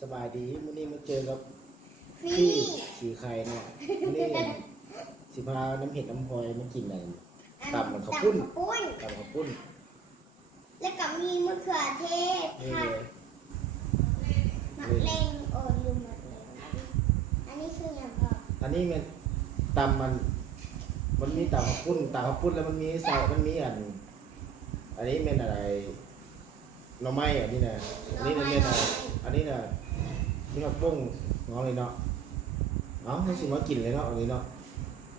สบายดีมื้อนี้มาเจอกับฟรีพี่สีไข่เนาะมื้อนี้สิพาน้ำเห็ดน้ำพลอยมากินหน่อยตำมันข้าวปุ้นตำข้าวปุ้นกับข้าวปุ้น แล้วก็มีมะเขือเทศนี่ผัเลดยมะเร็งโอ้ลืมมะเร็งอันนี้คืออย่างไรอันนี้มันตำมัน มันมีตำข้าวปุ้นตำข้าวปุ้นแล้วมันมีใส่มันมีอัน อันนี้เป็นอะไรหน่อไม้อันนี้นะอันนี้มันเป็นอะไรอันนี้น่ะ มีผักบุ้งงอเลยเนาะเอ้ารู้สึกว่ากินเลยเนาะอันนี้เนาะ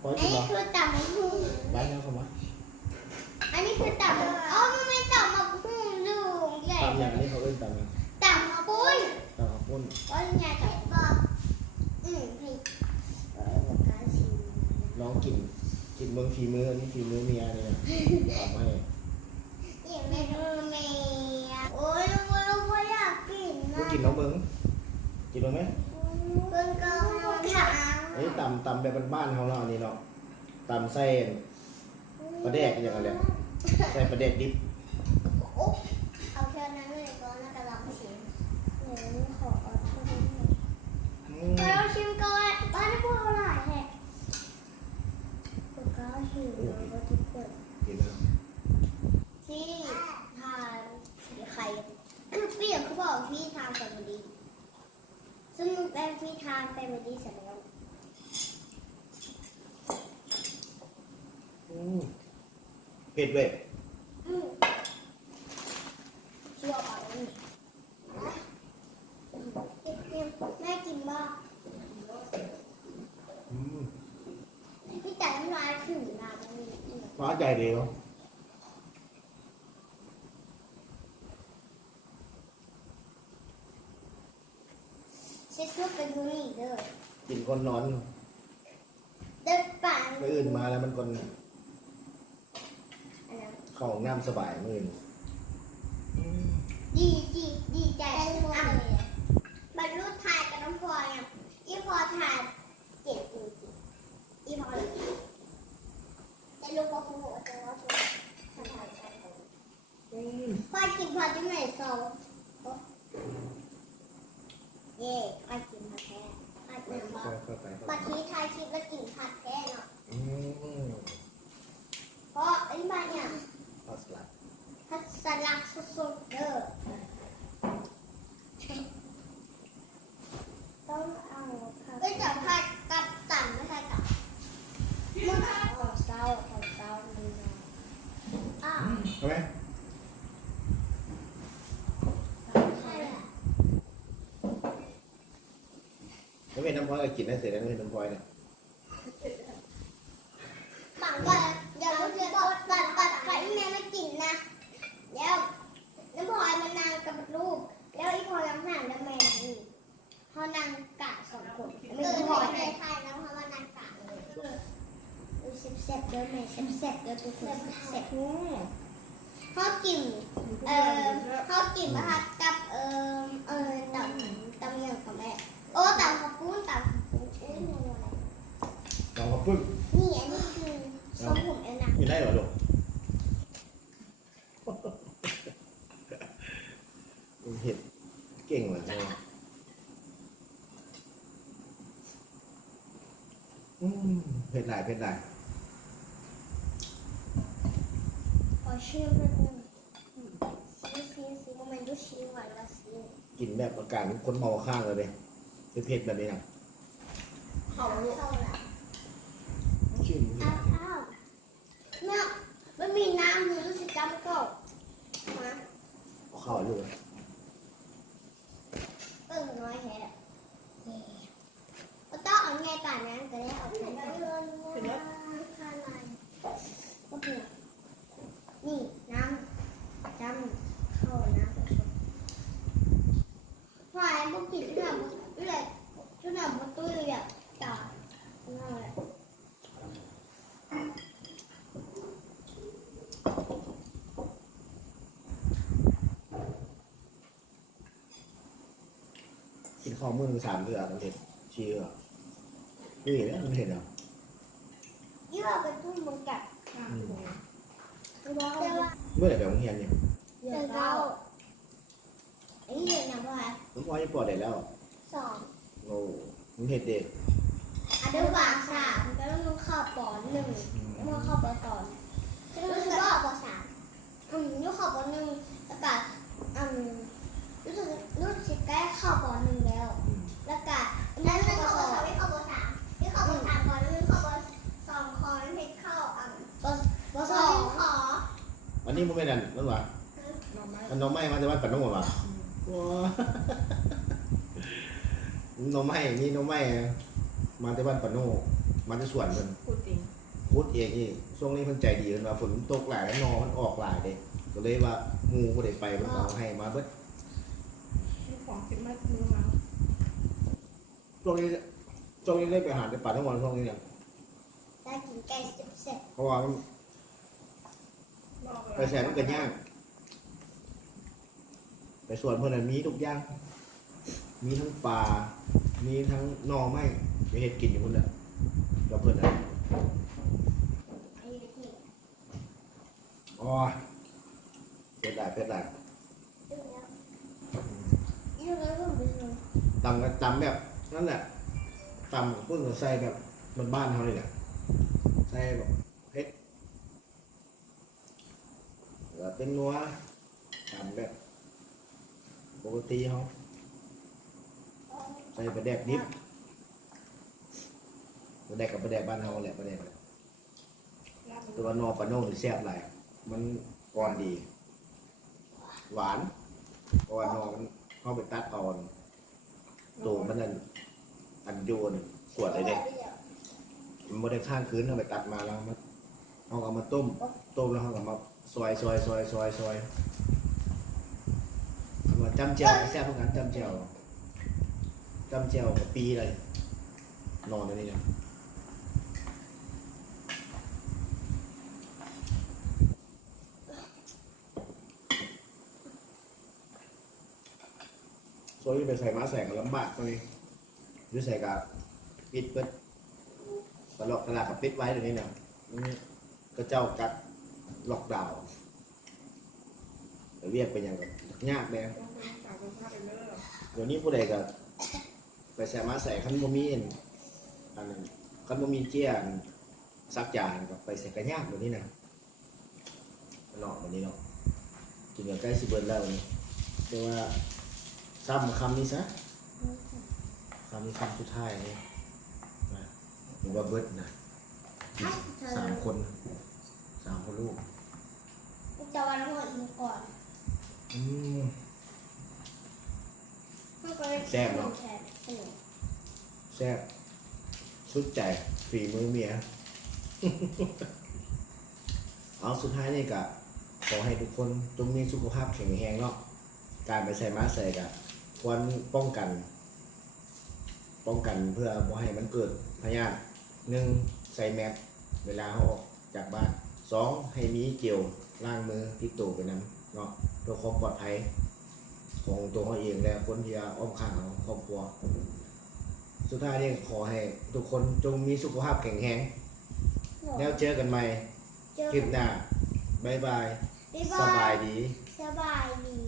พออันกินนี้เนาะคือตำมะฮุ่งบ้านเนาะเข้ามาอันนี้คือตำมะอ๋อมันไม่ตำมะฮุ่งลุงใหญ่ตำอย่างนี้เขาเอ้ยตำอย่างตำข้าวปุ้นตำข้าวปุ้นก็ยังไงกับบอกอืมพี่เออบอกการชิมน้องกิน กินเมืองฝีมืออันนี้ฝีมือเมียนี่นะทำให้อย่างเมนูเมียโอ้ยลุงลุงก็อยากกินกูนะกินน้องเบิ้ง กินบ้างไหมเพิ่งก็ถามอันนี้ตำตำแบบบ้านๆเขาเนาะอันนี้เนาะตำไส้ปลาแดกอย่างไรเนี่ยใส่ปลาแดกดิบอุ๊บเอาแค่นั้นเลยก็น่าจะลองชิมหนูขอเอาเท่านี้หน่อยอืมก็ลองชิมก่อนบ้านพวกเราหลายแฮะผมก็หิวแล้วก็ทุกคนกินแล้ว ที่ทานสีไข่คือเปลี่ยนเขาบอกพี่ทานแฟมิลี่ ซึ่งเป็นพี่ทานแฟมิลี่เสร็จแล้วอืมเผ็ดเว้ยอืมชั่วไปนี่แม่กินบ้างอืมพี่แต่น้ำลายถึงน้ำนี่อีก ฟ้าใจเดียว เช็ดตัวเป็นยูนี่เด้อกินคนนอนเดินป่านมืออื่นมาแล้วมันคนอันนั้นเข้าห้องน้ำสบายมืออื่นอืมดีดีดีใจอะบรรลุทายกับน้องพลอยอะอีพอทายเจ็บจริงๆอีพอเลยแต่ลูกพ่อคุณบอกว่าจะว่าคุณทำทายกันอืมพ่อกินพอจะไหนสองเย่พ่อกินผัดแท้ผัดหนึ่งพอ ค่อยๆไปค่อยปัๆดไปทีทายคิดแล้วกินผัดแท้เนาะอืมเพราะไอ้บ้านเนี่ยพอสลัดผัดสลัดสุดๆเด้อต้องเอาผักก็จะผัดกับต่ำไม่ใช่กับมึงของเศร้าของเศร้านี่นะอ่า ใช่ไหม ใช่แหละ แล้วเป็ น้ำพลอยก็กินได้เสร็จแล้วเป็นน้ำพลอยเนี่ยปังก็เดี๋ยวเราจะบอกตัดตัดไปแม่ไม่กินนะแล้วน้ำพลอยมันนางกับลูก แล้วอีพลอยยังห่างแล้วแม่นี่เขานางกะสองคนไม่พลอยใช่แล้วเพราะว่านางกะเลยดูเซ็บเด้อแม่เซ็บๆเด้อทุกคนเซ็บๆเขากินเอ่อเขากินนะคะกับเอ่อเอ่อตำตำอย่างของแม่โอ้ตำข้าวปุ้นตำข้าวปุ้นเอ้ยเมนูอะไร ลองมาปึ้งนี่อันนี้คือส้มผมเอ็นนะกินได้เหรอลูกเห็ดเก่งเหมือนกันอืมเผ็ดหลายเผ็ดหลายขอชื่อเพื่อนซีซีซีโมเมนต์ดูชีหวานละซีกินแบบอาการคนเมาข้างเลยเลยเผ็ดแบบนี้นะเขาเข้าละชื่อ อ้าวอ้าวแม่ไม่มีน้ำเลยรู้สึกจำก็มา เอาเข้าลูก เออน้อยแค่ก็ต้องเอาไงก่อนนะจะได้เอาไปได้ข้างในก็เผื่อนี่น้ำจำเข้าน้ำพอไอ้บุกินที่ไหนบุกินเลยที่ไหนบุตุ้ยอะจ่านั่นแหละ กิน ข้าวมือสามเดือนมันเผ็ดชี้เหรอนี่เนี่ยมันเผ็ดเหรอยี่ห้อเป็นทุ่มมึงกัดแต่ว่าเมื่อไหร่ไปโรงเรียนเนี่ยเดี๋ยวเราไอ้เรื่องนะว่าพลอยน้องพลอยยังปอดได้แล้วสองโอ้มึงเห็ดเด็กอนุบาลสามก็ต้องเข้าปหนึ่งแล้วก็เข้าปสองรู้สึกว่าปสามอืมยุคเข้าปหนึ่งแล้วก็อืมรู้สึกรู้สึกใกล้เข้าปหนึ่งแล้ว แล้วก็แล้วเข้าปสองไม่เข้าปสามไม่เข้าปสามก่อนแล้วไม่เข้าปสองคอนให้เข้าอะปปสองขอ อั นนี้มันไม่นั่นนั่นหวะหน่อไม้อันน้องไม้มาจากบ้านปันน้องหวะอืมว้าน้องไม้นี่น้องไม้มาจากบ้านปันโนมาจากสวนมันพูดจริงพูดเองนี่ช่วงนี้มันใจดีมันว่าฝนตกหลายแล้วนอมันออกหลายเด็กก็เลยว่าหมูก็ได้ไปมันเอาให้มาเบิดมีของกินมามือมาช่วงนี้ช่วงนี้ได้ไปหาในป่าทั้งวันช่วงนี้เนี่ยได้กินไก่เสร็จเพราะว่ามันลอกอะ ไรไปแสนมันก็ยากไปสวนเพื่อนนะมีทุกอย่าง มีทั้งปลามีทั้งหนอไม้ไปเห็ดกินอยู่คนละกับเพื่อนนะไอ้ที่อ๋อเป็ดหลายเป็ดหลายดูแล้วยังไงก็ไม่รู้ตำกันตำแบบนั่นแหละตำกับปุ้นกับใส่แบบบ้านๆเขาเลยแหละใส่แบบ เผ็ดแล้วเป็นนัวตำแบบปกติเขาใส่ปลาแดกดิบปลาแดกกับปลาแดกบ้านเขาแหละปลาแดกตัวนอปลาโน่นี่แซ่บหลายมันอ่อนดี หวานเพราะว่านอมันเข้าไปตัดอ่อนตัวมันนั่นอันโยนส่วนเลยเด็กมันไม่ได้ข้างคืนเอาไปตัดมาแล้วมัน เอาเอามาต้ม ต้มแล้วเอามาซอยซอยซอยซอยซอยเอามาจำเจียวแซ่บพวกนั้นจำเจียวจำเจียวกับปีเลยนอนอันนี้เนี่ยโซยไปใส่มาใส่กับลำบากตรงนี้หรือใส่กับปิดเปิดตลอดตลาดกับปิดไว้เดี๋ยวนี้เนี่ย ก็เจ้ากัดล็อกดาวน์ไปเวียกไปอย่างกับยากแน่ต้องเป็นสาวเป็นภาพเป็นเลิศเดี๋ยวนี้ผู้ใดก็ไปใส่มาใส่คันบ่มีอันอันนั้นคันบ่มีเจียนซักจานก็ไปใส่กระยากเดี๋ยวนี้นะเนาะวันนี้เนาะกินกับใกล้สิเบิร์แล้วนี่แต่ว่าซ้ำคำนี้ซะคำนี้คำสุดท้ายนี่นะหรือว่าเบิร์ดนะสามคนสามคนลูกจะวันหัวอินก่อนอืมมันก็เลยแซ่บเนอะ แซ่บสนุกแซ่บชุดใจฝีมือเมีย เอาสุดท้ายนี่กะขอให้ทุกคนจงมีสุขภาพแข็งแรงเนาะการไปใส่มาใส่กะควรป้องกัน ป้องกันเพื่อบ่ให้มันเกิดพยาธิหนึ่งใส่แมสเวลาเขาออกจากบ้าน สองให้มีเจลล้างมือติดตัวไปนั้นเนาะเพื่อความปลอดภัยของตัวเขาเองและคนที่อ้อมข้างของครอบครัว สุดท้ายนี่ขอให้ทุกคนจงมีสุขภาพแข็งแรงแล้วเจอกันใหม่เจอคลิปหน้าบายบายบ๊ายสบาบายยดี สบายดี